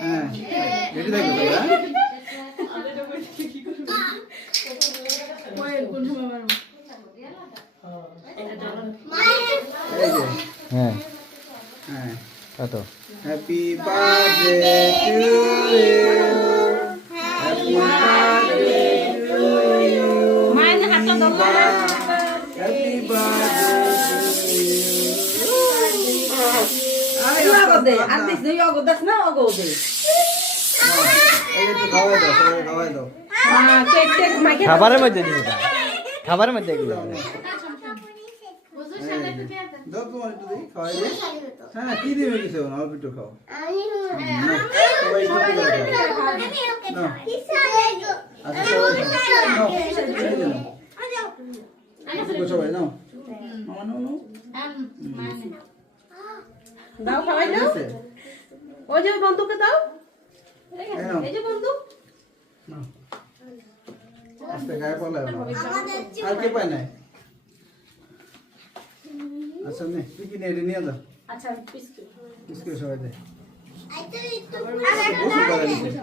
হ্যাঁ রেডি থাকবে তো হ্যাঁ হ্যাঁ কত happy birthday to you happy birthday to you মায়ের হাতটা দাও হ্যাপি বার্থডে দে আর দিস দে অগো দাস না অগো দে এই একটু খাওয়াই দাও সবাই খাওয়াই দাও কেক কেক মাইকে খাবারের মধ্যে দিবি খাবারের মধ্যে এগুলো দাও তোমার একটু দিই খাওয়াই দিই হ্যাঁ কি দিবে কিছু না অল্প একটু খাও সবাই একটু করে খাও না আচ্ছা সবাই নাও মামা নাও নাও দাও খাওয়াই দাও ওই যে বন্ধুকে দাও এই যে বন্ধু নাও আস্তে গায়ে পড়লে আর কে পায় নাই আচ্ছা নে তুই কি নিয়ে নিয়ে যা আচ্ছা বিস্কুট বিস্কুট সবাই দে আইতো একটু বসে